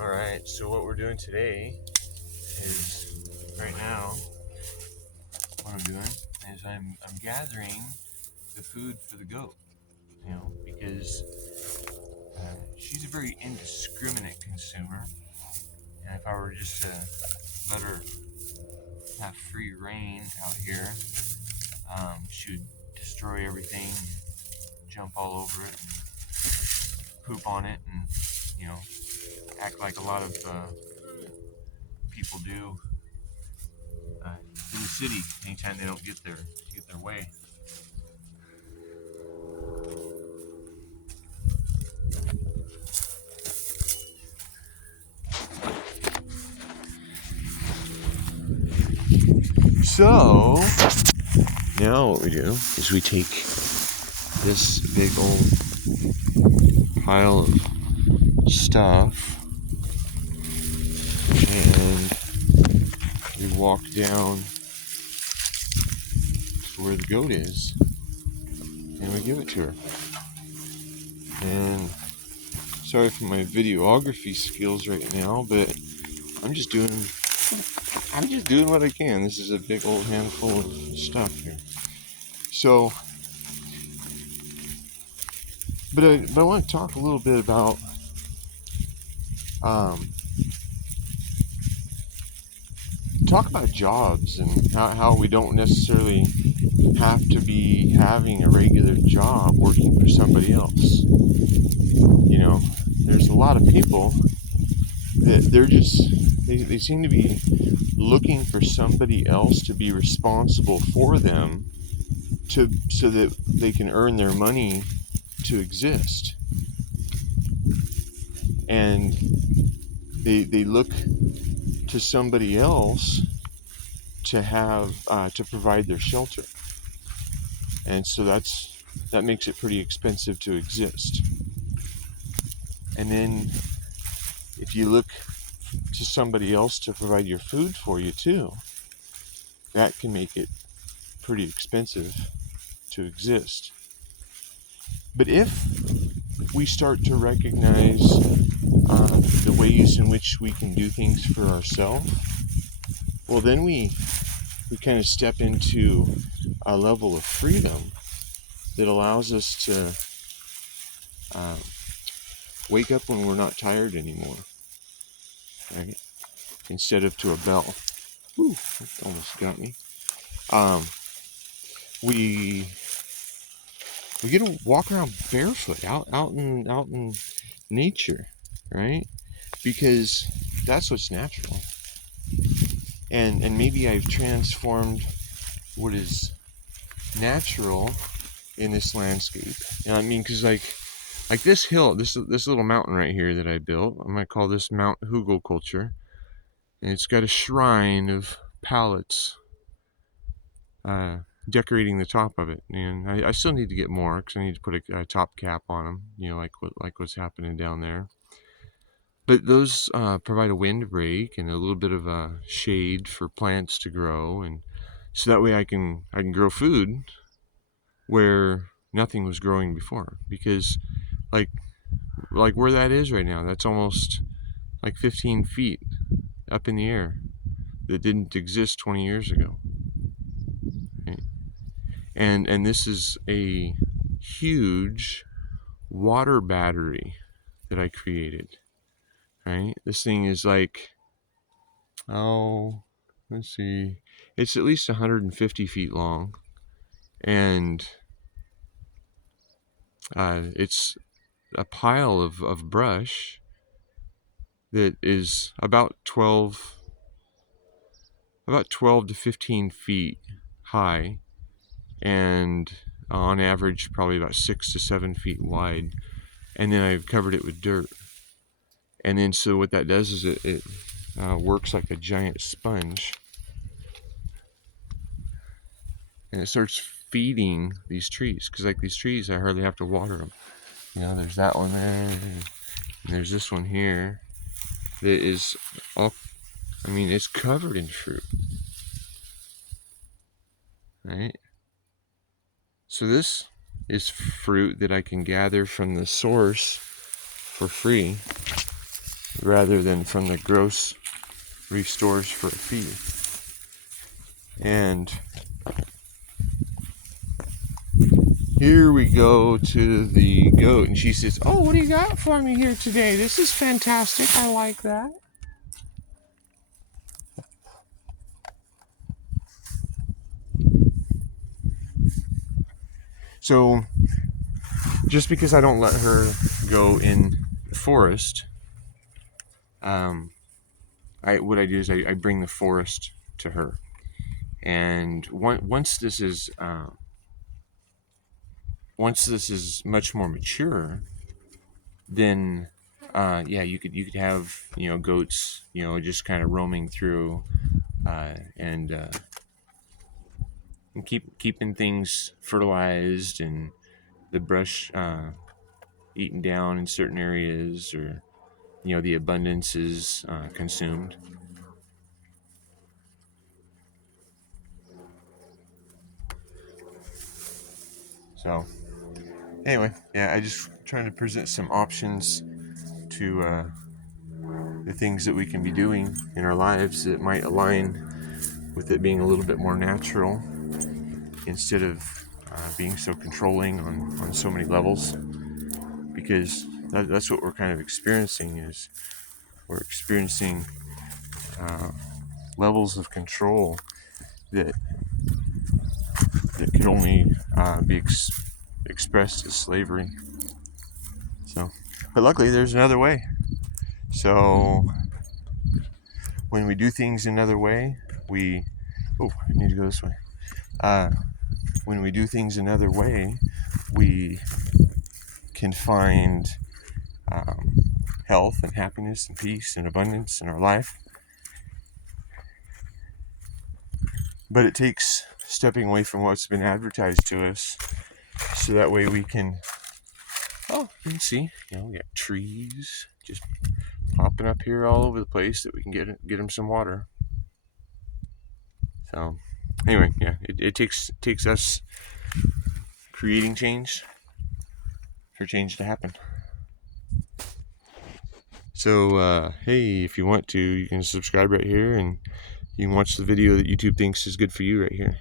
Alright, so what we're doing today is, right now, what I'm doing is I'm gathering the food for the goat, because she's a very indiscriminate consumer, and if I were just to let her have free reign out here, she would destroy everything, jump all over it, and poop on it, and, act like a lot of people do in the city anytime they don't get their way. So now what we do is we take this big old pile of stuff and we walk down to where the goat is and we give it to her. And sorry for my videography skills right now, but I'm just doing what I can. This is a big old handful of stuff here. So, but I want to talk a little bit about jobs and how we don't necessarily have to be having a regular job working for somebody else. There's a lot of people that they seem to be looking for somebody else to be responsible for them so that they can earn their money to exist. And they look to somebody else to have to provide their shelter, and so that makes it pretty expensive to exist. And then if you look to somebody else to provide your food for you too, that can make it pretty expensive to exist. But if we start to recognize the ways in which we can do things for ourselves, well, then we kind of step into a level of freedom that allows us to wake up when we're not tired anymore, right? Instead of to a bell. Ooh, that almost got me. We get to walk around barefoot out in nature, right? Because that's what's natural. And maybe I've transformed what is natural in this landscape. And I mean, because like this hill, this little mountain right here that I built, I'm gonna call this Mount Hugelkultur, and it's got a shrine of pallets decorating the top of it. And I still need to get more because I need to put a top cap on them, like what's happening down there. But those provide a windbreak and a little bit of a shade for plants to grow, and so that way I can grow food where nothing was growing before. Because like where that is right now, that's almost like 15 feet up in the air that didn't exist 20 years ago. Right? And this is a huge water battery that I created. Right? This thing is like, let's see, it's at least 150 feet long, and it's a pile of brush that is about 12 to 15 feet high, and on average probably about 6 to 7 feet wide. And then I've covered it with dirt. And then so what that does is it works like a giant sponge, and it starts feeding these trees. Because like these trees, I hardly have to water them. There's that one there, and there's this one here that is all, it's covered in fruit, right? So this is fruit that I can gather from the source for free, rather than from the grocery stores for a fee. And here we go to the goat, and she says, "Oh, what do you got for me here today? This is fantastic. I like that." So, just because I don't let her go in the forest, what I do is I bring the forest to her, and once this is much more mature, then yeah, you could have goats just kind of roaming through and keeping things fertilized and the brush eaten down in certain areas, or the abundance is consumed. So anyway, yeah, I just trying to present some options to the things that we can be doing in our lives that might align with it being a little bit more natural, instead of being so controlling on so many levels. Because that's what we're kind of experiencing, is we're experiencing levels of control that could only be expressed as slavery. So, but luckily there's another way. So when we do things another way, I need to go this way. When we do things another way, we can find health and happiness and peace and abundance in our life. But it takes stepping away from what's been advertised to us, so that way we can, you can see, we got trees just popping up here all over the place that we can get them some water. So anyway, yeah, it takes us creating change for change to happen. So hey, if you want to, you can subscribe right here, and you can watch the video that YouTube thinks is good for you right here.